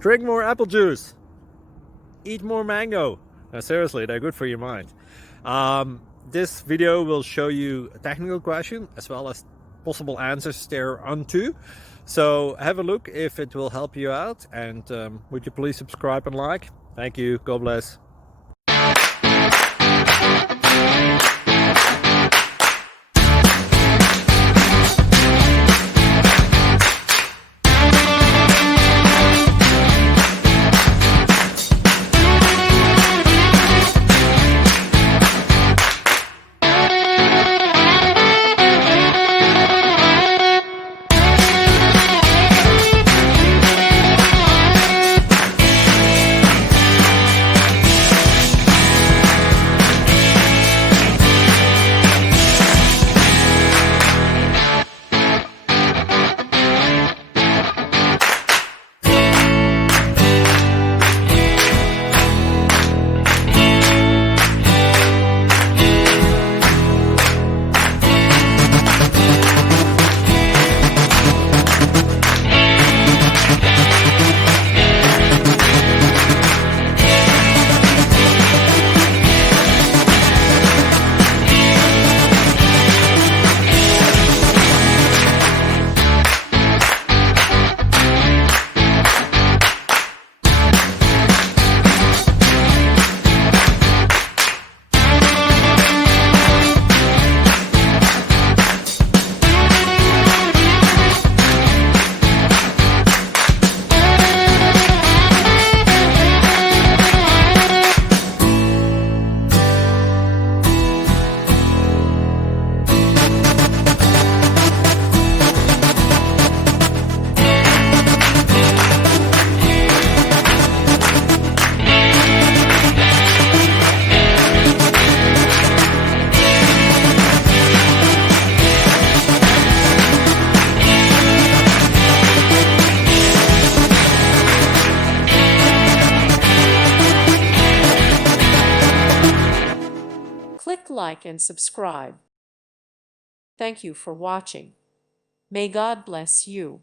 Drink more apple juice. Eat more mango. No, seriously, they're good for your mind. This video will show you a technical question as well as possible answers thereunto. So have a look if it will help you out, and would you please subscribe and like? Thank you. God bless. Click like and subscribe. Thank you for watching. May God bless you.